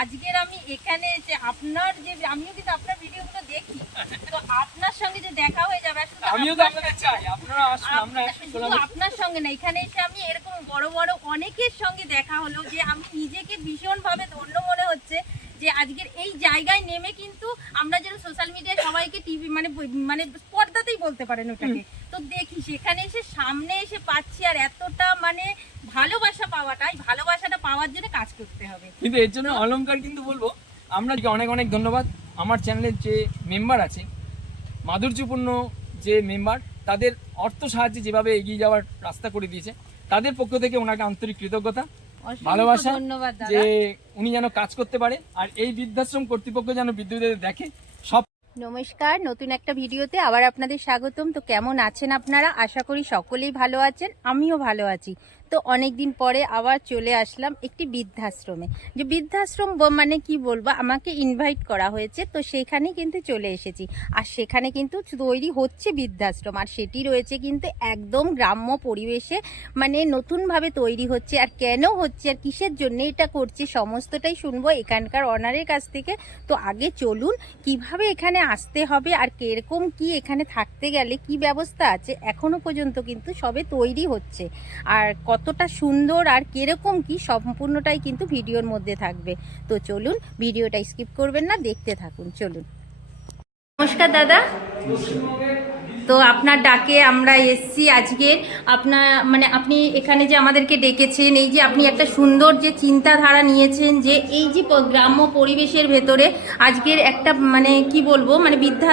আজকের আমি এখানে এসে আপনার যে আমিও কিন্তু আপনার ভিডিওগুলো দেখি, তো আপনার সঙ্গে যে দেখা হয়ে যাবে, আমিও তো আপনাদের চাই, আপনারা আসুন। আমরা শুধু আপনার সঙ্গে না, এখানে এসে আমি এরকম বড় বড় অনেকের সঙ্গে দেখা হলো যে আমি নিজেকে ভীষণভাবে ধন্য মনে হচ্ছে যে আজকের এই জায়গায় নেমে কিন্তু আমরা যেন সোশ্যাল মিডিয়ায় সবাইকে টিভি মানে পর্দাতেই বলতে পারেন ওটাকে, তো দেখি সেখানে এসে সামনে এসে পাচ্ছি, আর এতটা মানে ভালোবাসা পাওয়াটাই, ভালোবাসাটা পাওয়ার জন্য কাজ করতে হবে। কিন্তু এর জন্য অলংকার কিন্তু বলবো, আমরা অনেক অনেক ধন্যবাদ। আমার চ্যানেলের যে মেম্বার আছে, মাধুর্যপূর্ণ যে মেম্বার, তাদের অর্থ সাহায্যে যেভাবে এগিয়ে যাওয়ার রাস্তা করে দিয়েছে, তাদের পক্ষ থেকে ওনাকে আন্তরিক কৃতজ্ঞতা, ভালোবাসা, যে উনি যেন কাজ করতে পারে, আর এই বৃদ্ধাশ্রম কর্তৃপক্ষ যেন বিদ্যুতের দেখে সব। নমস্কার, নতুন একটা ভিডিওতে আবার আপনাদের স্বাগতম। তো কেমন আছেন আপনারা? আশা করি সকলেই ভালো আছেন, আমিও ভালো আছি। তো অনেক দিন পরে আবার চলে আসলাম একটি বৃদ্ধাশ্রমে। যে বৃদ্ধাশ্রম মানে কি বলবো, আমাকে ইনভাইট করা হয়েছে, তো সেখানে কিন্তু চলে এসেছি। আর সেখানে কিন্তু তৈরি হচ্ছে বৃদ্ধাশ্রম, আর সেটি রয়েছে কিন্তু একদম গ্রাম্য পরিবেশে, মানে নতুনভাবে তৈরি হচ্ছে। আর কেন হচ্ছে আর কিসের জন্য এটা করছে সমস্তটাই শুনবো এখানকার অনারের কাছ থেকে। তো আগে চলুন, কিভাবে এখানে আসতে হবে আর কিরকম কি এখানে থাকতে গেলে কি ব্যবস্থা আছে, এখনো পর্যন্ত কিন্তু সবে তৈরি হচ্ছে, আর কতটা সুন্দর আর কিরকম কি সম্পূর্ণটাই কিন্তু ভিডিওর মধ্যে থাকবে। তো চলুন, ভিডিওটা স্কিপ করবেন না, দেখতে থাকুন, চলুন। নমস্কার দাদা, তো আপনার ডাকে আমরা এসছি আজকে। আপনার মানে আপনি এখানে যে আমাদেরকে ডেকেছেন, এই যে আপনি একটা সুন্দর যে চিন্তাধারা নিয়েছেন, যে এই যে গ্রাম্য পরিবেশের ভেতরে আজকের একটা মানে কি বলবো, মানে বৃদ্ধা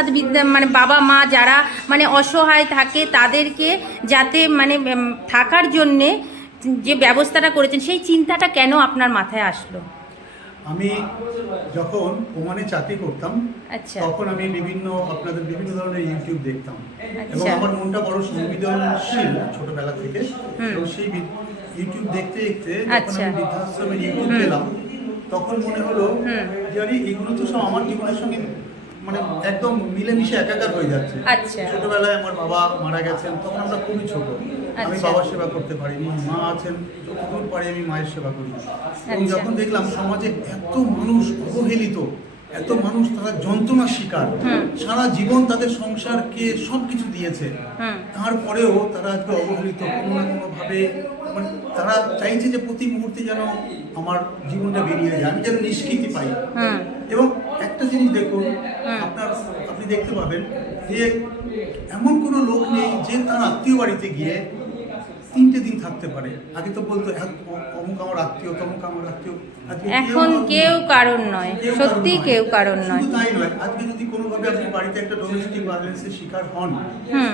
মানে বাবা মা যারা মানে অসহায় থাকে, তাদেরকে যাতে মানে থাকার জন্যে যে ব্যবস্থাটা করেছেন, সেই চিন্তাটা কেন আপনার মাথায় আসলো? আমি যখন ওমানে চাকরি করতাম, আচ্ছা, তখন আমি আপনাদের বিভিন্ন ধরনের ইউটিউব দেখতাম, এবং আচ্ছা, আমার মনটা বড় সংবেদনশীল ছোটবেলা থেকে। এবং সেই ইউটিউব দেখতে দেখতে যখন আচ্ছা, আমি বৃদ্ধাশ্রমের ইউটিউব পেলাম, তখন মনে হলো যে আরে এগুলো তো সব আমার জীবনের সঙ্গে মানে একদম মিলেমিশে একাকার হয়ে যাচ্ছে। আচ্ছা, ছোটবেলায় আমার বাবা মারা গেছেন, তখন আমরা খুবই ছোট, আমি আচ্ছা, বাবার সেবা করতে পারিনি। মা আছেন, যতদূর পারি আমি মায়ের সেবা করি। এবং আচ্ছা, যখন দেখলাম সমাজে এত মানুষ অবহেলিত, এত মানুষ তারা যন্ত্রণার শিকার, সারা জীবন তাদের সংসারকে সব কিছু দিয়েছে, তারপরেও তারা আজকে অবহেলিত কোনো না কোনোভাবে। মানে তারা চাইছে যে প্রতি মুহূর্তে যেন আমার জীবনটা বেরিয়ে যায়, আমি যেন নিষ্কৃতি পাই। এবং একটা জিনিস দেখুন, আপনি দেখতে পাবেন যে এমন কোনো লোক নেই যে তার আত্মীয় বাড়িতে গিয়ে 3টে দিন থাকতে পারে। আগে তো বলতো অমুক আমার আত্মীয়, তমুক আমার আত্মীয়। এখন কেউ কারণ নয়, সত্যি কেউ কারণ নয়। শুধু তাই নয়, আজকে যদি কোনোভাবে আপনি বাড়িতে একটা ডোমেস্টিক ভায়োলেন্সের শিকার হন,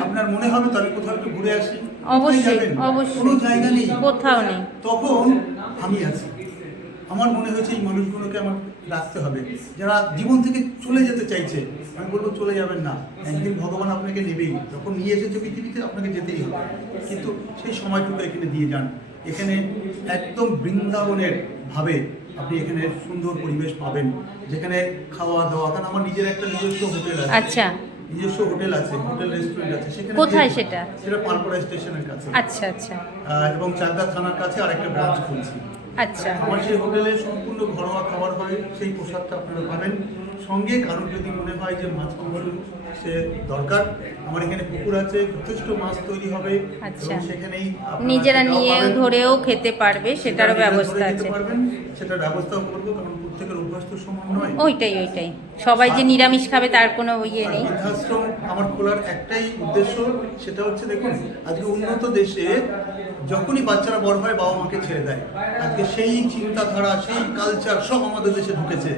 আপনার মনে হবে তাহলে কোথাও একটু ঘুরে আসি। অবশ্যই, অবশ্যই, কোনো জায়গা নেই, কোথাও নেই। তখন আমি আছি। আমার মনে হয়েছে এই মানুষগুলোকে আমার রাখতে হবে, যারা জীবন থেকে চলে যেতে চাইছে। আমি বলবো চলে যাবেন না, একদিন ভগবান আপনাকে নেবেই। যখন নিয়ে এসেছে পৃথিবীতে, আপনাকে যেতেই হবে, কিন্তু সেই সময়টুকু এখানে দিয়ে যান। এখানে একদম বৃন্দাবনের ভাবে আপনি এখানে সুন্দর পরিবেশ পাবেন, যেখানে খাওয়া দাওয়া, কারণ আমার নিজের একটা নিজস্ব হোটেল আছে। আচ্ছা, নিজস্ব হোটেল আছে, হোটেল রেস্টুরেন্ট আছে সেখানে। কোথায় সেটা? সেটা পালপাড়া স্টেশনের কাছে। আচ্ছা, আচ্ছা, এবং চাকদা থানার কাছে আরেকটা ব্রাঞ্চ খুলছি। আচ্ছা, আমার সেই হোটেলে সম্পূর্ণ ঘরোয়া খাবার হয়, সেই পোশাকটা আপনারা পাবেন। সঙ্গে কারোর যদি মনে হয় যে মাছ মাংস সে দরকার, আমার এখানে পুকুর আছে, যথেষ্ট মাছ তৈরি হবে। আচ্ছা, এবং সেখানেই নিজেরা নিয়ে ধরেও খেতে পারবে, সেটারও ব্যবস্থা আছে। সেটার ব্যবস্থাও করবো, কারণ প্রত্যেকের অভ্যাস তো সমান নয়। ওইটাই, সবাই যে নিরামিষ খাবে তার কোনো ইয়ে নেই। বৃদ্ধাশ্রম আমার খোলার একটাই উদ্দেশ্য, সেটা হচ্ছে দেখুন আজকে উন্নত দেশে যখনই বাচ্চারা বড় হয় বাবা মাকে ছেড়ে দেয়। আজকে সেই চিন্তাধারা, সেই কালচার সব আমাদের দেশে ঢুকেছে।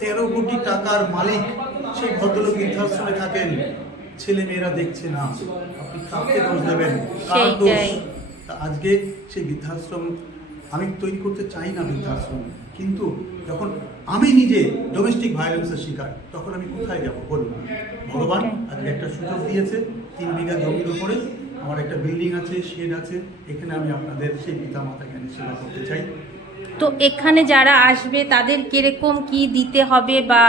13 কোটি টাকার মালিক সেই ভদ্রলোক বৃদ্ধাশ্রমে থাকেন, ছেলে মেয়েরা দেখছে না। আপনি কাকে দোষ দেবেন, কার দোষ? আজকে সেই বৃদ্ধাশ্রম আমি তৈরি করতে চাই না বৃদ্ধাশ্রম, কিন্তু যখন আমি নিজে ডোমেস্টিক ভায়োলেন্সের শিকার, তখন আমি কোথায় যাব বলুন? ভগবান আজকে একটা সুযোগ দিয়েছে, 3 বিঘা জমির উপরে আমার একটা বিল্ডিং আছে, শেড আছে, এখানে আমি আপনাদের সেই পিতা মাতাকে সেবা করতে চাই। তো এখানে যারা আসবে তাদের কিরকম কি দিতে হবে, বা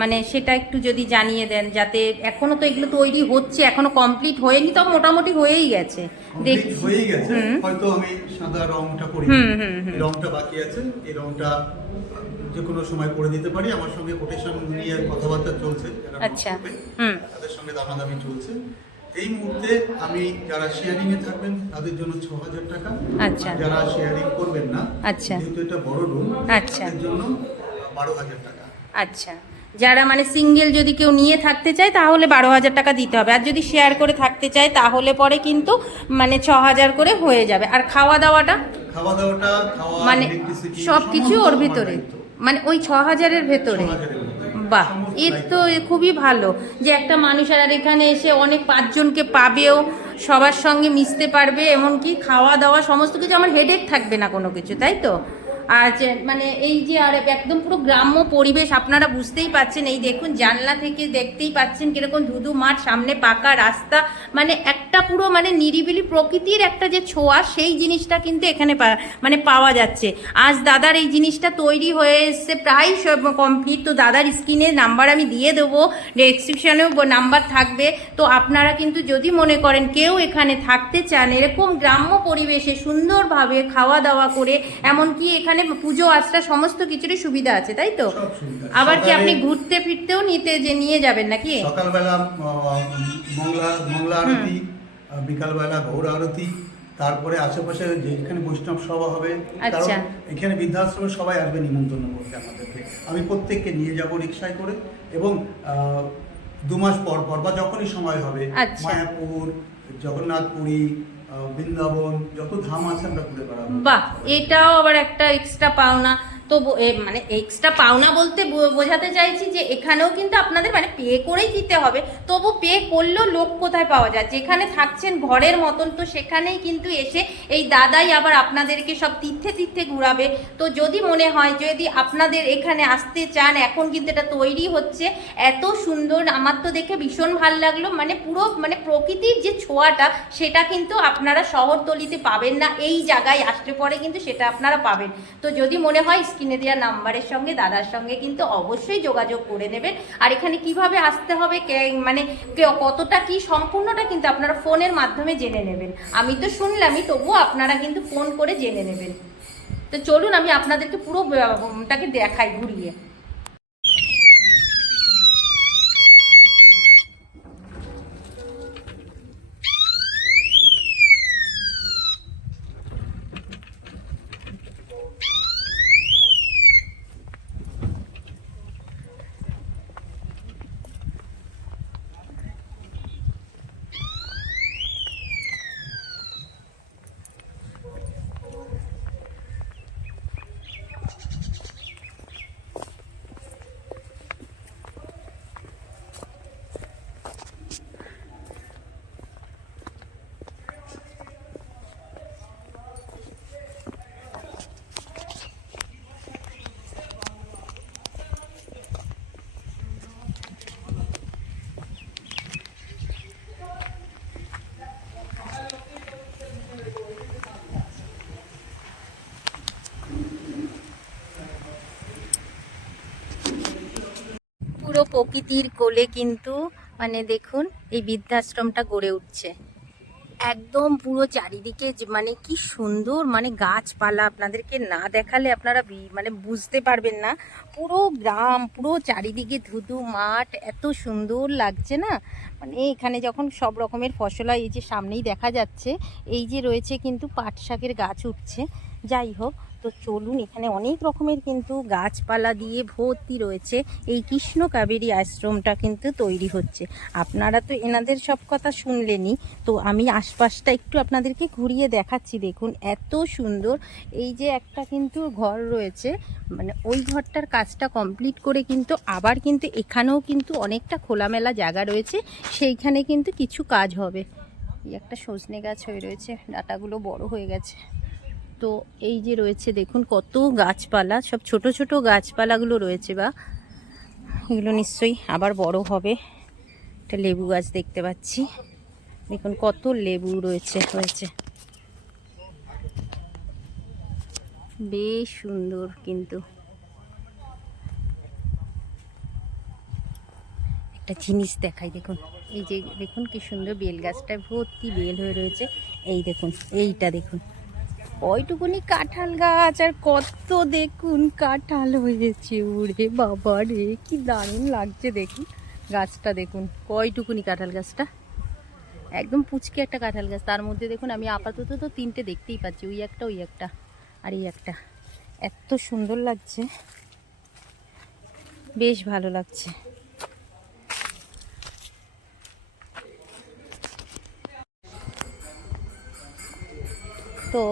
মানে সেটা একটু যদি জানিয়ে দেন, যাতে এখনো তো এগুলো তৈরি হচ্ছে, এখনো কমপ্লিট হয়নি, তো মোটামুটি হয়েই গেছে। হয়েই গেছে, হয়তো আমি সাদা রংটা করি, রংটা বাকি আছে। এই রংটা যে কোনো সময় করে দিতে পারি। আমার সঙ্গে কোটেশন নিয়ে কথাবার্তা চলছে, যারা আচ্ছা, করবে, হুম, তাদের সঙ্গে দামাদামি চলছে। এই মুহূর্তে আমি যারা শেয়ারিং এ থাকবেন তাদের জন্য 6,000 টাকা, আচ্ছা। আর যারা শেয়ারিং করবেন না, আচ্ছা। যেহেতু এটা বড় রুম, আচ্ছা। তাদের জন্য 12,000 টাকা। আচ্ছা, যারা মানে সিঙ্গেল যদি কেউ নিয়ে থাকতে চায় তাহলে 12,000 টাকা দিতে হবে, আর যদি শেয়ার করে থাকতে চায় তাহলে পরে কিন্তু মানে 6,000 করে হয়ে যাবে। আর খাওয়া দাওয়াটা খাওয়া দাওয়াটা, খাওয়া, মানে electricity, সব কিছু সমস্ত ওর আমার ভিতরে, দায়িত্ব। মানে ওই 6,000-এর ভেতরে। 6,000-এর মধ্যে। বাহ, সমস্ত এর দায়িত্ব। তো খুবই ভালো যে একটা মানুষ আর এখানে এসে অনেক 5 জনকে পাবেও, সবার সঙ্গে মিশতে পারবে, এমনকি খাওয়া দাওয়া সমস্ত কিছু, আমার হেডেক থাকবে না কোনো কিছু, তাই তো? আর যে মানে এই যে আর একদম পুরো গ্রাম্য পরিবেশ, আপনারা বুঝতেই পাচ্ছেন, এই দেখুন জানলা থেকে দেখতেই পাচ্ছেন কিরকম ধুধু মাঠ, সামনে পাকা রাস্তা, মানে একটা পুরো মানে নিরিবিলি প্রকৃতির একটা যে ছোঁয়া, সেই জিনিসটা কিন্তু এখানে মানে পাওয়া যাচ্ছে। আজ দাদার এই জিনিসটা তৈরি হয়ে এসছে, প্রায় সব কমপ্লিট। তো দাদার স্ক্রিনে নাম্বার আমি দিয়ে দেবো, ডেসক্রিপশনেও নাম্বার থাকবে। তো আপনারা কিন্তু যদি মনে করেন কেউ এখানে থাকতে চান, এরকম গ্রাম্য পরিবেশে সুন্দরভাবে খাওয়া দাওয়া করে, এমনকি এখানে পুজো আচরা সমস্ত কিছুরই সুবিধা আছে, তাই তো? সব সুবিধা। আবার কি সকালে- আপনি ঘুরতে ফিরতেও নিয়ে যাবেন নাকি? সকালবেলা মঙ্গলা আরতি, বিকালবেলা গৌর আরতি, তারপরে আশেপাশে যেখানে বৈষ্ণব সভা হবে, কারণ আচ্ছা। এখানে বৃদ্ধাশ্রমে সবাই আসবে নিমন্ত্রণ করতে আমাদেরকে। আমি প্রত্যেককে নিয়ে যাব রিক্সায় করে, এবং 2 মাস পর পর বা যখনই সময় হবে, আচ্ছা। মায়াপুর, জগন্নাথপুরী, বৃন্দাবন, যত ধাম আছে আমরা ঘুরে বেড়াবো। বাহ, এটাও আবার একটা এক্সট্রা পাওনা। তো মানে এক্সট্রা পাওনা বলতে বোঝাতে চাইছি যে এখানেও কিন্তু আপনাদের মানে পে করেই দিতে হবে, তবু পে করলেও লোক কোথায় পাওয়া যায়, যেখানে থাকছেন ঘরের মতন, তো সেখানেই কিন্তু এসে এই দাদাই আবার আপনাদেরকে সব তীর্থে তীর্থে ঘুরাবে। তো যদি মনে হয় যদি আপনাদের এখানে আসতে চান, এখন কিন্তু এটা তৈরি হচ্ছে, এত সুন্দর, আমার তো দেখে ভীষণ ভালো লাগলো। মানে পুরো মানে প্রকৃতির যে ছোঁয়াটা, সেটা কিন্তু আপনারা শহরতলিতে পাবেন না, এই জায়গায় আসলে পরে কিন্তু সেটা আপনারা পাবেন। তো যদি মনে হয় স্ক্রিনে দেওয়া নাম্বারের সঙ্গে দাদার সঙ্গে কিন্তু অবশ্যই যোগাযোগ করে নেবেন। আর এখানে কিভাবে আসতে হবে, মানে কতটা কি, সম্পূর্ণটা কিন্তু আপনারা ফোনের মাধ্যমে জেনে নেবেন। আমি তো শুনলামই, তবুও আপনারা কিন্তু ফোন করে জেনে নেবেন। তো চলুন আমি আপনাদেরকে পুরো টাকে দেখাই ঘুরিয়ে। পুরো প্রকৃতির কোলে কিন্তু মানে দেখুন এই বৃদ্ধাশ্রমটা গড়ে উঠছে, একদম পুরো চারিদিকে মানে কি সুন্দর, মানে গাছপালা আপনাদেরকে না দেখালে আপনারা মানে বুঝতে পারবেন না। পুরো গ্রাম, পুরো চারিদিকে ধুধু মাঠ, এত সুন্দর লাগছে না। মানে এখানে যখন সব রকমের ফসল হয়, এই যে সামনেই দেখা যাচ্ছে, এই যে রয়েছে কিন্তু পাট শাকের গাছ উঠছে। যাই হোক, তো চলুন, এখানে অনেক রকমের কিন্তু গাছপালা দিয়ে ভর্তি রয়েছে। এই কৃষ্ণ কাবেরী আশ্রমটা কিন্তু তৈরি হচ্ছে। আপনারা তো এনাদের সব কথা শুনলেনই, তো আমি আশপাশটা একটু আপনাদেরকে ঘুরিয়ে দেখাচ্ছি। দেখুন এত সুন্দর। এই যে একটা কিন্তু ঘর রয়েছে, মানে ওই ঘরটার কাজটা কমপ্লিট করে কিন্তু আবার কিন্তু এখানেও কিন্তু অনেকটা খোলামেলা জায়গা রয়েছে, সেইখানে কিন্তু কিছু কাজ হবে। এই একটা সজনে গাছ হয়ে রয়েছে, ডাঁটাগুলো বড় হয়ে গেছে। তো এই যে রয়েছে দেখুন কত গাছপালা, সব ছোট ছোট গাছপালাগুলো রয়েছে, বা এগুলো নিশ্চয়ই আবার বড় হবে। একটা লেবু গাছ দেখতে পাচ্ছি, দেখুন কত লেবু হয়েছে। বেশ সুন্দর। কিন্তু একটা জিনিস দেখাই, দেখুন এই যে দেখুন কি সুন্দর বেল গাছটায় ভর্তি বেল হয়ে রয়েছে। এই দেখুন, এইটা দেখুন কয়টুকুনি কাঁঠাল গাছ, আর কত দেখুন কাঁঠাল হয়েছে। ওরে বাবা রে, কি দারুণ লাগছে দেখুন গাছটা, দেখুন কয়টুকুনি কাঁঠাল গাছটা, একদম পুচকে একটা কাঁঠাল গাছ। তার মধ্যে দেখুন আমি আপাতত তো 3টে দেখতেই পাচ্ছি, ওই একটা আর এই একটা। এত সুন্দর লাগছে, বেশ ভালো লাগছে। তো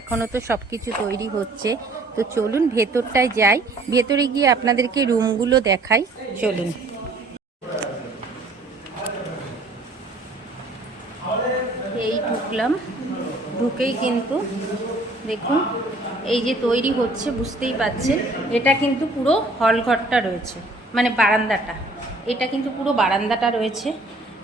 এখনও তো সব কিছু তৈরি হচ্ছে, তো চলুন ভেতরটায় যাই, ভেতরে গিয়ে আপনাদেরকে রুমগুলো দেখাই, চলুন। এই ঢুকলাম, ঢুকেই কিন্তু দেখুন এই যে তৈরি হচ্ছে, বুঝতেই পাচ্ছেন এটা কিন্তু পুরো হল ঘরটা রয়েছে, মানে বারান্দাটা, এটা কিন্তু পুরো বারান্দাটা রয়েছে।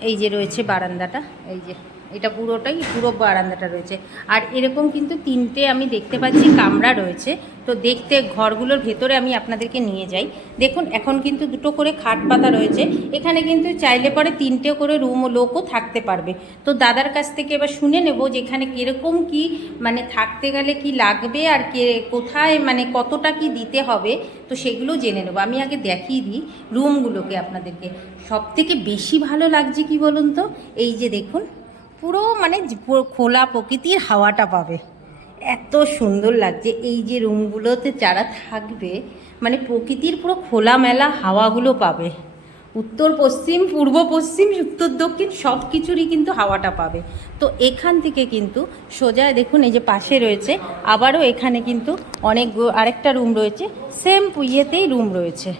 এই যে রয়েছে বারান্দাটা, এই যে এটা পুরোটাই পুরো বারান্দাটা রয়েছে। আর এরকম কিন্তু 3টে আমি দেখতে পাচ্ছি কামরা রয়েছে। তো দেখতে ঘরগুলোর ভেতরে আমি আপনাদেরকে নিয়ে যাই। দেখুন এখন কিন্তু 2টো করে খাট পাতা রয়েছে, এখানে কিন্তু চাইলে পরে 3টে করে রুম লোকও থাকতে পারবে। তো দাদার কাছ থেকে এবার শুনে নেব যে এখানে কীরকম কি মানে থাকতে গেলে কি লাগবে, আর কে কোথায় মানে কতটা কি দিতে হবে, তো সেগুলো জেনে নেব। আমি আগে দেখিয়ে দিই রুমগুলোকে আপনাদেরকে। সব থেকে বেশি ভালো লাগছে কি বলুন তো, এই যে দেখুন পুরো মানে খোলা প্রকৃতির হাওয়াটা পাবে, এত সুন্দর লাগছে। এই যে রুমগুলোতে যারা থাকবে মানে প্রকৃতির পুরো খোলামেলা হাওয়াগুলো পাবে, উত্তর পশ্চিম পূর্ব পশ্চিম উত্তর দক্ষিণ সব কিছুরই কিন্তু হাওয়াটা পাবে। তো এখান থেকে কিন্তু সোজা দেখুন এই যে পাশে রয়েছে আবারও এখানে কিন্তু অনেক আরেকটা রুম রয়েছে, সেম ইয়েতেই রুম রয়েছে।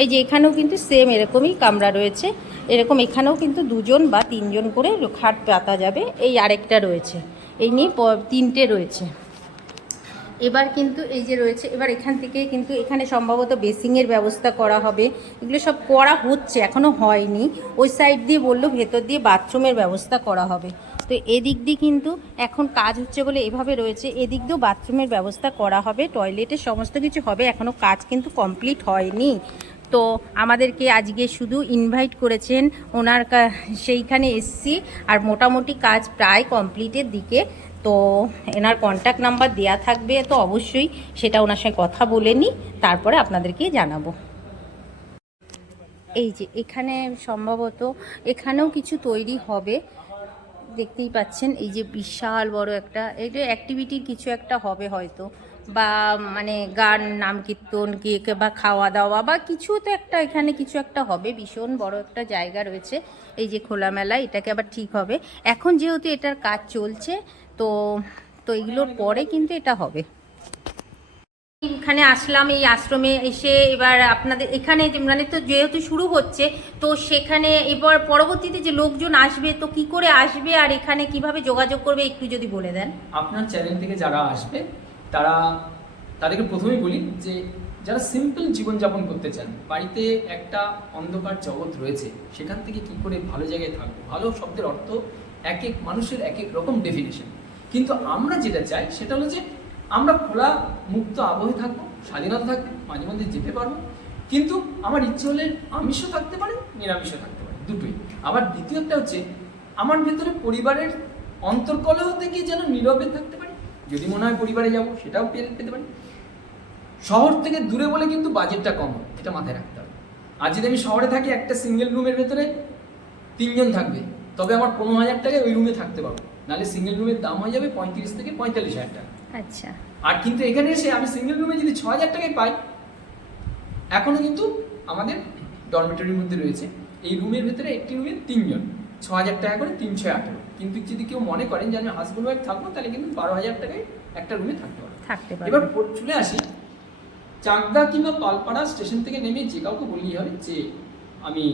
এই যে এখানেও কিন্তু সেম এরকমই কামরা রয়েছে, এরকম এখানেও কিন্তু 2জন বা 3জন করে খাট পাতা যাবে। এই আরেকটা রয়েছে, এই নিয়ে 3টে রয়েছে। এবার কিন্তু এই যে রয়েছে, এবার এখান থেকে কিন্তু এখানে সম্ভবত বেসিংয়ের ব্যবস্থা করা হবে, এগুলো সব করা হচ্ছে, এখনও হয়নি। ওই সাইড দিয়ে বললো ভেতর দিয়ে বাথরুমের ব্যবস্থা করা হবে। তো এদিক দিয়ে কিন্তু এখন কাজ হচ্ছে বলে এভাবে রয়েছে, এদিক দিয়েও বাথরুমের ব্যবস্থা করা হবে, টয়লেটের সমস্ত কিছু হবে, এখনও কাজ কিন্তু কমপ্লিট হয়নি। তো আমাদেরকে আজকে শুধু ইনভাইট করেছেন, ওনার সেইখানে এসছি, আর মোটামুটি কাজ প্রায় কমপ্লিটের দিকে। তো এনার কন্ট্যাক্ট নাম্বার দেয়া থাকবে, তো অবশ্যই সেটা ওনার সঙ্গে কথা বলে নিই, তারপরে আপনাদেরকে জানাবো। এই যে এখানে সম্ভবত এখানেও কিছু তৈরি হবে, দেখতেই পাচ্ছেন এই যে বিশাল বড় একটা এটা অ্যাক্টিভিটির কিছু একটা হবে হয়তো, বা মানে গান নাম কীর্তন কি বা খাওয়া দাওয়া বা কিছু তো একটা এখানে কিছু একটা হবে। ভীষণ বড় একটা জায়গা রয়েছে, এই যে খোলামেলা, এটাকে আবার ঠিক হবে। এখন যেহেতু এটার কাজ চলছে, তো তো এগুলোর পরে কিন্তু এটা হবে। এখানে আসলাম এই আশ্রমে এসে, এবার আপনাদের এখানে মানে তো যেহেতু শুরু হচ্ছে, তো সেখানে এবার পরবর্তীতে যে লোকজন আসবে তো কি করে আসবে, আর এখানে কিভাবে যোগাযোগ করবে একটু যদি বলে দেন। আপনার চ্যানেল থেকে যারা আসবে তাদেরকে প্রথমেই বলি যে যারা সিম্পল জীবনযাপন করতে চান, বাড়িতে একটা অন্ধকার জগৎ রয়েছে, সেখান থেকে কি করে ভালো জায়গায় থাকবো। ভালো শব্দের অর্থ এক এক মানুষের এক এক রকম ডেফিনেশন, কিন্তু আমরা যেটা চাই সেটা হলো যে আমরা খোলা মুক্ত আবহে থাকবো, স্বাধীনতা থাকবে, মাঝে মধ্যে যেতে পারবো, কিন্তু আমার ইচ্ছে হলে আমিষও থাকতে পারে, নিরামিষও থাকতে পারে, দুটোই। আবার দ্বিতীয়টা হচ্ছে আমার ভেতরে পরিবারের অন্তর্কলহ থেকে যেন নীরবে থাকতে পারি, যদি মনে হয় পরিবারে যাবো সেটাও পেতে পারি। শহর থেকে দূরে বলে কিন্তু বাজেটটা কম, এটা মাথায় রাখতে হবে। আর যদি আমি শহরে থাকি, একটা সিঙ্গেল রুমের ভেতরে 3জন থাকবে, তবে আমার 15,000 টাকায় ওই রুমে থাকতে পারবো, নাহলে সিঙ্গেল রুমের দাম হয়ে যাবে 35 থেকে 45,000 টাকা। আচ্ছা। আর কিন্তু এখানে এসে আমি সিঙ্গেল রুমে যদি 6,000 টাকায় পাই, এখনো কিন্তু আমাদের ডরমেটরির মধ্যে রয়েছে, এই রুমের ভেতরে একটি রুমে 3জন, 6,000 টাকা করে 318। কিন্তু যদি কেউ মনে করেন যে আমি হাজব্যান্ড ওয়াইফ থাকবো, তাহলে কিন্তু 12,000 টাকায় একটা রুমে থাকতে পারবো। এবার চলে আসি চাকদা কিংবা পালপাড়া স্টেশন থেকে নেমে যে কাউকে বললেই হবে যে আমি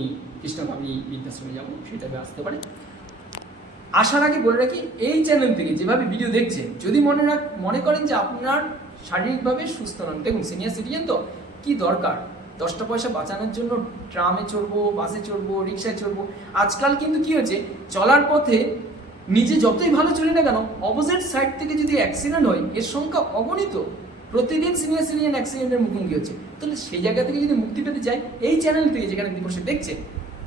কৃষ্ণকালী বৃদ্ধাশ্রমে যাবো, সেটাকে আসতে পারে। আসার আগে বলে রাখি, এই চ্যানেল থেকে যেভাবে ভিডিও দেখছেন, যদি মনে করেন যে আপনার শারীরিকভাবে সুস্থ নন, দেখুন সিনিয়র সিটিজেন তো কি দরকার 10টা পয়সা বাঁচানোর জন্য ট্রামে চড়বো, বাসে চড়বো, রিক্সায় চড়বো। আজকাল কিন্তু কি হয়েছে, চলার পথে নিজে যতই ভালো চলি না কেন, অপোজিট সাইড থেকে যদি অ্যাক্সিডেন্ট হয়, এর সংখ্যা অগণিত। প্রতিদিন সিনিয়র সিটিজেন অ্যাক্সিডেন্টের মুখোমুখি হচ্ছে। তাহলে সেই জায়গা থেকে যদি মুক্তি পেতে চাই, এই চ্যানেল থেকে যেখানে বসে দেখছে,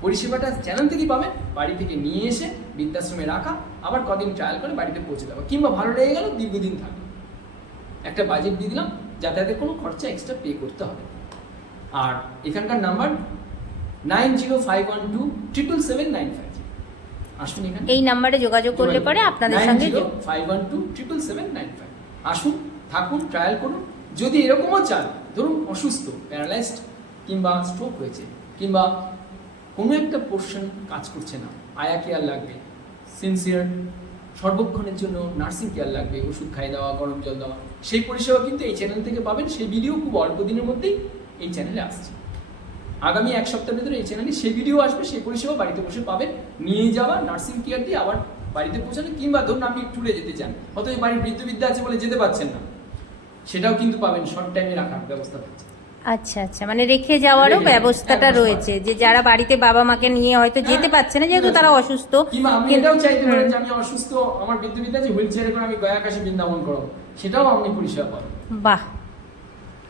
পরিষেবাটা চ্যানেল থেকেই পাবে। বাড়ি থেকে নিয়ে এসে বৃদ্ধাশ্রমে রাখা, আবার কদিন ট্রায়াল করে বাড়িতে পৌঁছে দেওয়া, কিংবা ভালো লেগে গেল দীর্ঘদিন থাকবে। একটা বাজেট দিয়ে দিলাম, যাতায়াতের কোনো খরচা এক্সট্রা পে করতে হবে। আর এখানকার নাম্বার 9051277795। আসুন এখানে, এই নাম্বারে যোগাযোগ করলে পরে আপনাদের সঙ্গে 9051277795। আসুন, থাকুন, ট্রায়াল করুন। যদি এরকমও চান, ধরুন অসুস্থ, প্যারালাইজড কিংবা স্ট্রোক হয়েছে, কিংবা কোনো একটা পোর্শন কাজ করছে না, আয়া কেয়ার লাগবে, সিনসিয়ার সর্বক্ষণের জন্য নার্সিং কেয়ার লাগবে, ওষুধ খাই দেওয়া, গরম জল দেওয়া, সেই পরিষেবা কিন্তু এই চ্যানেল থেকে পাবেন। সেই ভিডিও খুব অল্প দিনের মধ্যেই এই চ্যানেলে আসছে। আগামী এক সপ্তাহের ভিতরে এই চ্যানেলে সেই ভিডিও আসবে, সেই পরিষেবা বাড়িতে বসে পাবেন। নিয়ে যাওয়া, নার্সিং কেয়ার দিয়ে আবার বাড়িতে পৌঁছানো, কিংবা ধরুন আপনি ট্যুরে যেতে চান, অথবা বাড়ির বৃদ্ধ আছে বলে যেতে পারছেন না, সেটাও কিন্তু পাবেন। শর্ট টাইমে রাখার ব্যবস্থা থাকছে। আচ্ছা আচ্ছা, মানে রেখে যাওয়ারও ব্যবস্থাটা রয়েছে, যে যারা বাড়িতে বাবা মাকে নিয়ে হয়তো যেতে পারছে না যেহেতু তারা অসুস্থ, কিংবা আপনি এটাও চাইতে পারেন যে আমি অসুস্থ, আমার বৃদ্ধ আছে, হুইল চেয়ারে করে আমি গয়া কাশী বৃন্দাবন করাবো, সেটাও আপনি পরিষেবা পাবেন। বাহ।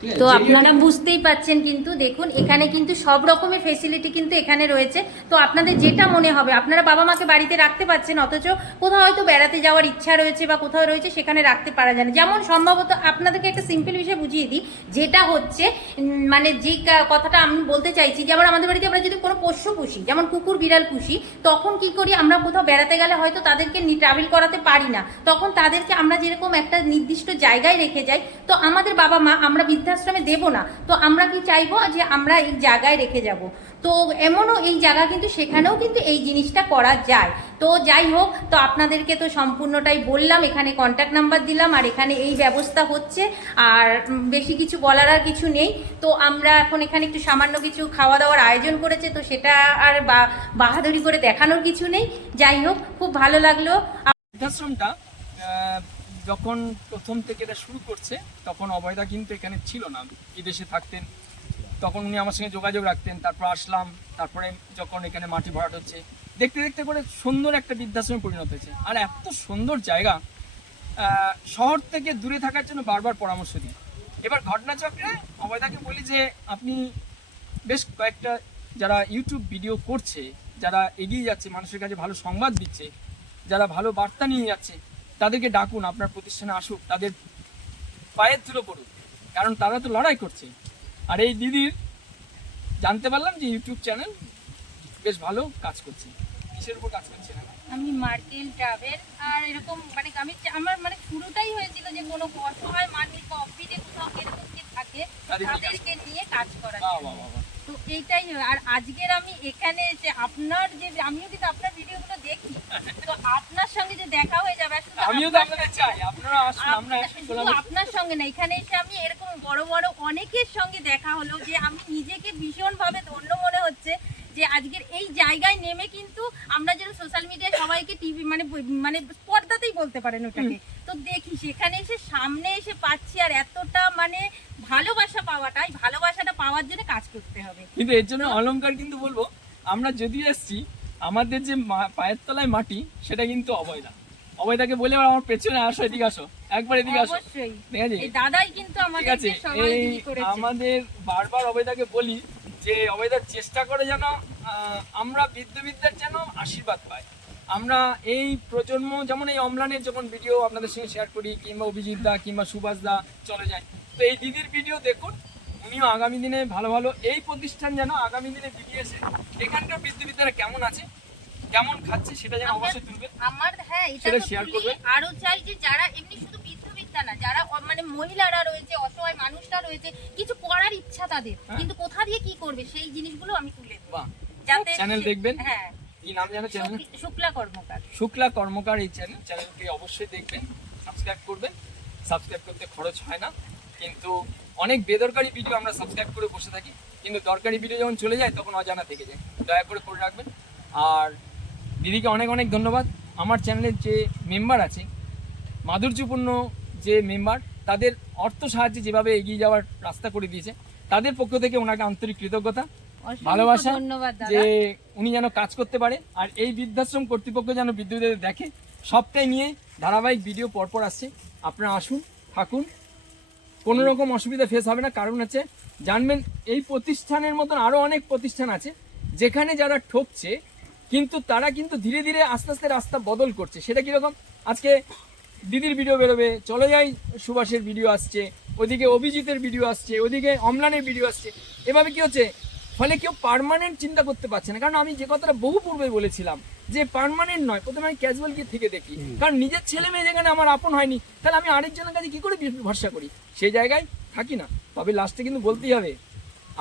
ঠিক আছে? তো আপনারা বুঝতেই পাচ্ছেন, কিন্তু দেখুন এখানে কিন্তু সব রকমের ফেসিলিটি কিন্তু এখানে রয়েছে। তো আপনাদের যেটা মনে হবে, আপনারা বাবা মাকে বাড়িতে রাখতে পারছেন, অথচ কোথাও হয়তো বেড়াতে যাওয়ার ইচ্ছা রয়েছে বা কোথাও রয়েছে, সেখানে রাখতে পারা যায় না। যেমন সম্ভবত আপনাদেরকে একটা সিম্পল বিষয় বুঝিয়ে দিই, যেটা হচ্ছে মানে যে কথাটা আমি বলতে চাইছি, যেমন আমাদের বাড়িতে আমরা যদি কোনো পোষ্য পুষি, যেমন কুকুর বিড়াল পুষি, তখন কি করি আমরা, কোথাও বেড়াতে গেলে হয়তো তাদেরকে ট্রাভেল করাতে পারি না, তখন তাদেরকে আমরা যেরকম একটা নির্দিষ্ট জায়গায় রেখে যাই, তো আমাদের বাবা মা আমরা বৃদ্ধাশ্রমে দেব না, তো আমরা কি চাইবো যে আমরা এই জায়গায় রেখে যাব। তো এমনও এই জায়গা কিন্তু সেখানেও কিন্তু এই জিনিসটা করা যায়। তো যাই হোক, তো আপনাদেরকে তো সম্পূর্ণটাই বললাম, এখানে কন্ট্যাক্ট নাম্বার দিলাম, আর এখানে এই ব্যবস্থা হচ্ছে, আর বেশি কিছু বলার আর কিছু নেই। তো আমরা এখন এখানে একটু সামান্য কিছু খাওয়া দাওয়ার আয়োজন করেছে, তো সেটা আর বাহাদুরি করে দেখানোর কিছু নেই। যাই হোক, খুব ভালো লাগলো। বৃদ্ধাশ্রমটা যখন প্রথম থেকে এটা শুরু করছে, তখন অভয়দা কিন্তু এখানে ছিল না, বিদেশে থাকতেন। তখন উনি আমার সঙ্গে যোগাযোগ রাখতেন, তারপর আসলাম। তারপরে যখন এখানে মাটি ভরাট হচ্ছে, দেখতে দেখতে করে সুন্দর একটা বৃদ্ধাশ্রমে পরিণত হয়েছে। আর এত সুন্দর জায়গা, শহর থেকে দূরে থাকার জন্য বারবার পরামর্শ দিই। এবার ঘটনাচক্রে অভয়দাকে বলি যে আপনি বেশ কয়েকটা যারা ইউটিউব ভিডিও করছে, যারা এগিয়ে যাচ্ছে, মানুষের কাছে ভালো সংবাদ দিচ্ছে, যারা ভালো বার্তা নিয়ে যাচ্ছে, তাদেরকে ডাকুন, আপনার প্রতিষ্ঠানে আসুক, তাদের পায়ের ধুলো পড়ুক, কারণ তারা তো লড়াই করছে। আর এই দিদির জানতে পারলাম যে ইউটিউব চ্যানেল বেশ ভালো কাজ করছে। কিসের উপর কাজ করছে না? আমি মার্কেল ট্রাভেল, আর এরকম মানে আমি আমার মানে শুরুটাই হয়েছিল যে কোনো অসহায় মানুষ বা অফিসে কোথাও এরকম কি থাকে, তাদেরকে নিয়ে কাজ করা। তো এইটাই। আর আজকের আমি এখানে এসে আপনার যে, আমিও কিন্তু আপনার ভিডিওগুলো দেখি, তো আপনার সঙ্গে যে দেখা হয়ে যাবে, আমিও তো আপনাদের চাই আপনারা আসুন। আমরা শুধু আপনার সঙ্গে না, এখানে এসে আমি এরকম বড় বড় অনেকের সঙ্গে দেখা হলো, যে আমি নিজেকে ভীষণভাবে ধন্য মনে হচ্ছে যে আজকের এই জায়গায় নেমে কিন্তু আমরা যেন সোশ্যাল মিডিয়ায় সবাইকে টিভি মানে পর্দাতেই বলতে পারেন ওটাকে, তো দেখি সেখানে এসে সামনে এসে পাচ্ছি, আর এতটা মানে ভালোবাসা পাওয়াটাই, ভালোবাসাটা পাওয়ার জন্য কাজ করতে হবে। কিন্তু এর জন্য অলংকার কিন্তু বলবো, আমরা যদি আসছি, আমাদের যে পায়ের তলায় মাটি, সেটা কিন্তু অভয়দা। অভয়দাকে বলে আমার পেছনে আসো, এদিকে আসো, একবার এদিকে আসো। অবশ্যই, ঠিক আছে, এই দাদাই কিন্তু আমাদেরকে সহযোগিতা করেছে। আমাদের বারবার অভয়দাকে বলি যে অভয়দার চেষ্টা করে যেন আমরা বৃদ্ধদের যেন আশীর্বাদ পাই। আমরা এই প্রজন্ম, যেমন এই অম্লানের যখন ভিডিও আপনাদের সঙ্গে শেয়ার করি, কিংবা অভিজিৎ দা কিংবা সুভাষ দা চলে যায়, তো এই দিদির ভিডিও দেখুন, উনিও আগামী দিনে ভালো ভালো এই প্রতিষ্ঠান যেন আগামী দিনে ভিডিও এসে এখানকার বৃদ্ধরা কেমন আছে, কেমন খাচ্ছে, সেটা যেন অবশ্যই তুলবে। আমার এটা সেটা তো শেয়ার তুলি, করবে। আরো চাই যে যারা এমনি শুধু বৃদ্ধা না, যারা মানে মহিলারা রয়েছে, অসহায় মানুষরা রয়েছে, কিছু করার ইচ্ছা তাদের, কিন্তু কোথা দিয়ে কি করবে সেই জিনিসগুলো আমি তুলে দেব। বাহ, যাতে চ্যানেল দেখবেন। হ্যাঁ, কি নাম জানো চ্যানেল? শুক্লা কর্মকার। শুক্লা কর্মকার এই চ্যানেলকে অবশ্যই দেখবেন, সাবস্ক্রাইব করবেন। সাবস্ক্রাইব করতে খরচ হয় না, কিন্তু অনেক বেদরকারি ভিডিও আমরা সাবস্ক্রাইব করে বসে থাকি, কিন্তু দরকারি ভিডিও যখন চলে যায় তখন অজানা থেকে যায়। দয়া করে রাখবেন। আর দিদিকে অনেক অনেক ধন্যবাদ। আমার চ্যানেলের যে মেম্বার আছে, মাধুর্যপূর্ণ যে মেম্বার, তাদের অর্থ সাহায্যে যেভাবে এগিয়ে যাওয়ার রাস্তা করে দিয়েছে, তাদের পক্ষ থেকে ওনাকে আন্তরিক কৃতজ্ঞতা, ভালোবাসা, যে উনি যেন কাজ করতে পারে। আর এই বৃদ্ধাশ্রম কর্তৃপক্ষ যেন বিদ্যুতের দেখে, সবটাই নিয়ে ধারাবাহিক ভিডিও পরপর আসছে। আপনারা আসুন, থাকুন, কোনো রকম অসুবিধা ফেস হবে না। কারণ হচ্ছে জানবেন, এই প্রতিষ্ঠানের মতন আরও অনেক প্রতিষ্ঠান আছে যেখানে যারা ঠকছে, কিন্তু তারা কিন্তু ধীরে ধীরে আস্তে আস্তে রাস্তা বদল করছে। সেটা কীরকম? আজকে দিদির ভিডিও বেরোবে, চলে যাই সুভাষের ভিডিও আসছে, ওদিকে অভিজিতের ভিডিও আসছে, ওদিকে অম্লানের ভিডিও আসছে। এভাবে কি হচ্ছে, ফলে কেউ পার্মানেন্ট চিন্তা করতে পারছে না। কারণ আমি যে কথাটা বহু পূর্বে বলেছিলাম যে পার্মানেন্ট নয়, প্রথমে আমি ক্যাজুয়াল কি থেকে দেখি, কারণ নিজের ছেলে মেয়ে যেখানে আমার আপন হয়নি, তাহলে আমি আরেকজনের কাছে কি করে ভরসা করি, সেই জায়গায় থাকি না। তবে লাস্টে কিন্তু বলতেই হবে,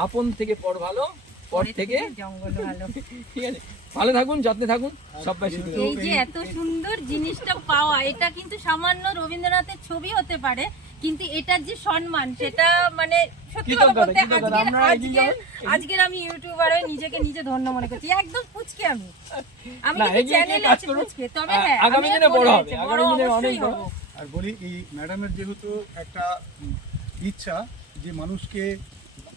আপন থেকে পর ভালো, পর থেকে জঙ্গল ভালো। ঠিক আছে, ভালো থাকুন, যত্নে থাকুন, সবাই সুখী থাকুন। এই যে এত সুন্দর জিনিসটা পাওয়া, এটা কিন্তু সামান্য রবীন্দ্রনাথের ছবি হতে পারে, কিন্তু এটার যে সম্মান সেটা মানে সত্যি কথা কৃতজ্ঞতা, বলতে কৃতজ্ঞতা। আমরা এগিয়ে যাবো। আজকের আমি ইউটিউবার হয়ে নিজেকে নিজে ধন্য মনে করছি, একদম পুচকে আমি না, কিন্তু এগিয়ে চ্যানেলে কাজ আছি করুন। পুচকে, তবে হ্যাঁ আগামী আমি দিনে আর বড় বড় হবে, হয়েছে, আগামী দিনে অনেক অবশ্যই বড়। হবো। আর বলি এই ম্যাডামের যেহেতু একটা ইচ্ছা যে মানুষকে,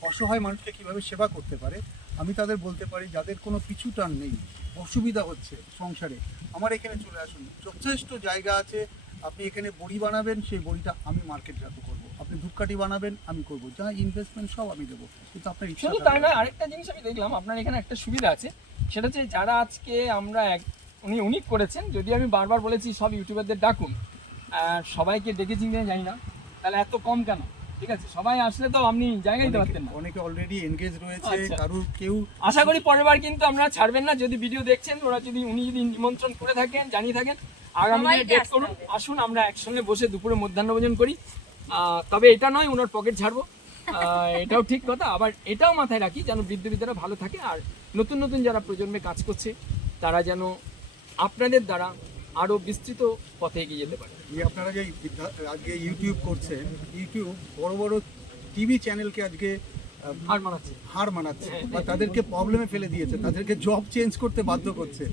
অসহায় মানুষকে কিভাবে সেবা করতে পারে, আমি তাদের বলতে পারি যাদের কোনো পিছু টান নেই, অসুবিধা হচ্ছে সংসারে, আমার এখানে চলে আসুন, যথেষ্ট জায়গা আছে। আপনি এখানে বড়ি বানাবেন, সেই বড়িটা আমি মার্কেট রাখবো করবো, আপনি ধূপকাঠি বানাবেন আমি করবো, যা ইনভেস্টমেন্ট সব আমি দেবো, কিন্তু আপনার ইচ্ছা শুধু থাকবে। তাই নয়, আরেকটা জিনিস আমি দেখলাম আপনার এখানে একটা সুবিধা আছে, সেটা হচ্ছে যারা আজকে আমরা উনি করেছেন, যদি আমি বারবার বলেছি সব ইউটিউবারদের ডাকুন, সবাইকে ডেকেছি কিনা জানি না, তাহলে এত কম কেন? ঠিক আছে, সবাই আসলে তো আপনি জায়গা দিতে পারতেন না। অনেকে অলরেডি এনগেজ রয়েছে, আচ্ছা। কারুর কেউ আশা করি পরের বার কিন্তু আপনারা ছাড়বেন না। যদি ভিডিও দেখছেন, উনি যদি নিমন্ত্রণ করে থাকেন, জানিয়ে থাকেন, আগামী দিনে সবাইকে ডেট আসতে করুন, হবে। আসুন আমরা একসঙ্গে বসে দুপুরে মধ্যাহ্নভোজন করি। তবে এটা নয় ওনার পকেট ছাড়বো, এটাও ঠিক কথা। আবার এটাও মাথায় রাখি যেন বৃদ্ধরা ভালো থাকে, আর নতুন নতুন যারা প্রজন্মে কাজ করছে তারা যেন আপনাদের দ্বারা আরো বিস্তৃত পথে এগিয়ে যেতে পারে। যে আপনারা যে আজকে ইউটিউব করছেন, ইউটিউব বড় বড় টিভি চ্যানেলকে আজকে হার মানাচ্ছে। হার মানাচ্ছে বা তাদেরকে প্রবলেমে ফেলে দিয়েছে, তাদেরকে জব চেঞ্জ করতে বাধ্য করছে।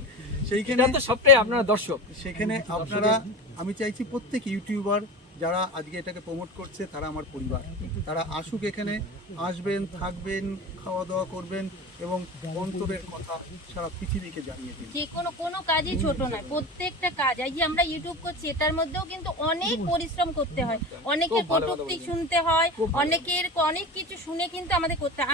সেইখানে এটা তো সবটাই আপনারা দর্শক। সেখানে আপনারা, আমি চাইছি প্রত্যেক ইউটিউবার যারা আজকে এটাকে প্রমোট করছে তারা আমার পরিবার, তারা আসুক, এখানে আসবেন, থাকবেন, খাওয়া দাওয়া করবেন এবং গন্তব্যের কথা সারা পৃথিবীকে জানিয়ে দিন। যে কোনো কাজই ছোট নয়, প্রত্যেকটা কাজ, এই যে আমরা ইউটিউব করছি এটার মধ্যেও কিন্তু অনেক পরিশ্রম করতে হয়, অনেকের খুব ভালো কথা কটূক্তি বলেছেন। শুনতে হয়, অনেকের অনেক কিছু শুনে কিন্তু আমাদের করতে হয়।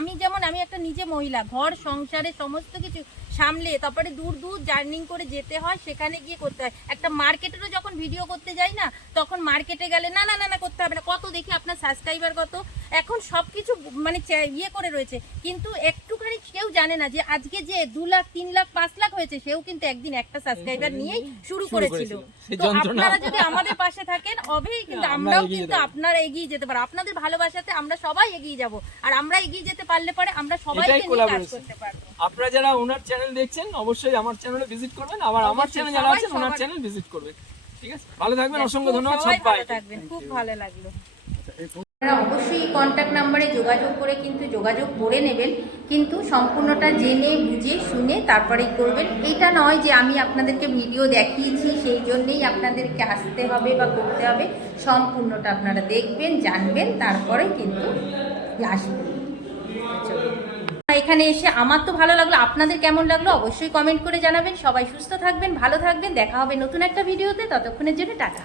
আমি একটা নিজে মহিলা, ঘর সংসারে সমস্ত কিছু সামলে তারপরে দূর দূর জার্নিং করে যেতে হয়, সেখানে গিয়ে করতে হয়। একটা মার্কেটেরও যখন ভিডিও করতে যাই না, তখন মার্কেটে গেলে না না না না করতে হবে না, কত দেখি আপনার সাবস্ক্রাইবার কত, এখন সবকিছু মানে ইয়ে করে রয়েছে, কিন্তু একটুখানি কেউ জানে না যে আজকে যে 2 লাখ 3 লাখ 5 লাখ হয়েছে, সেও কিন্তু একদিন একটা সাবস্ক্রাইবার নিয়েই শুরু করেছিল। সেই তো যন্ত্রণা। আপনারা যদি আমাদের পাশে থাকেন, অবেই কিন্তু আমরা আমরাও এগিয়ে কিন্তু যাবো। আপনারা এগিয়ে যেতে পারো, আপনাদের ভালোবাসাতে আমরা সবাই এগিয়ে যাব, আর আমরা এগিয়ে যেতে পারলে পরে আমরা সবাইকে এটাই নিয়ে কাজ collaboration। করতে পারবো। আপনারা যারা ওনার চ্যানেল দেখছেন অবশ্যই আমার চ্যানেলে ভিজিট করবেন, আবার আমার অবশ্যই, চ্যানেল যারা সবাই আছেন ওনার সবার- চ্যানেল ভিজিট করবেন। ঠিক আছে, ভালো থাকবেন, অসংখ্য ধন্যবাদ সবাই ভালো সবাইকে। থাকবেন, খুব ভালো লাগলো। আচ্ছা, এই আপনারা অবশ্যই এই কন্ট্যাক্ট নাম্বারে যোগাযোগ করে কিন্তু যোগাযোগ করে নেবেন, কিন্তু সম্পূর্ণটা জেনে বুঝে শুনে তারপরেই করবেন। এটা নয় যে আমি আপনাদেরকে ভিডিও দেখিয়েছি সেই জন্যেই আপনাদেরকে আসতে হবে বা করতে হবে, সম্পূর্ণটা আপনারা দেখবেন, জানবেন, তারপরে কিন্তু আসবেন। এখানে এসে আমার তো ভালো লাগলো, আপনাদের কেমন লাগলো অবশ্যই কমেন্ট করে জানাবেন। সবাই সুস্থ থাকবেন, ভালো থাকবেন, দেখা হবে নতুন একটা ভিডিওতে, ততক্ষণের জন্য টাটা।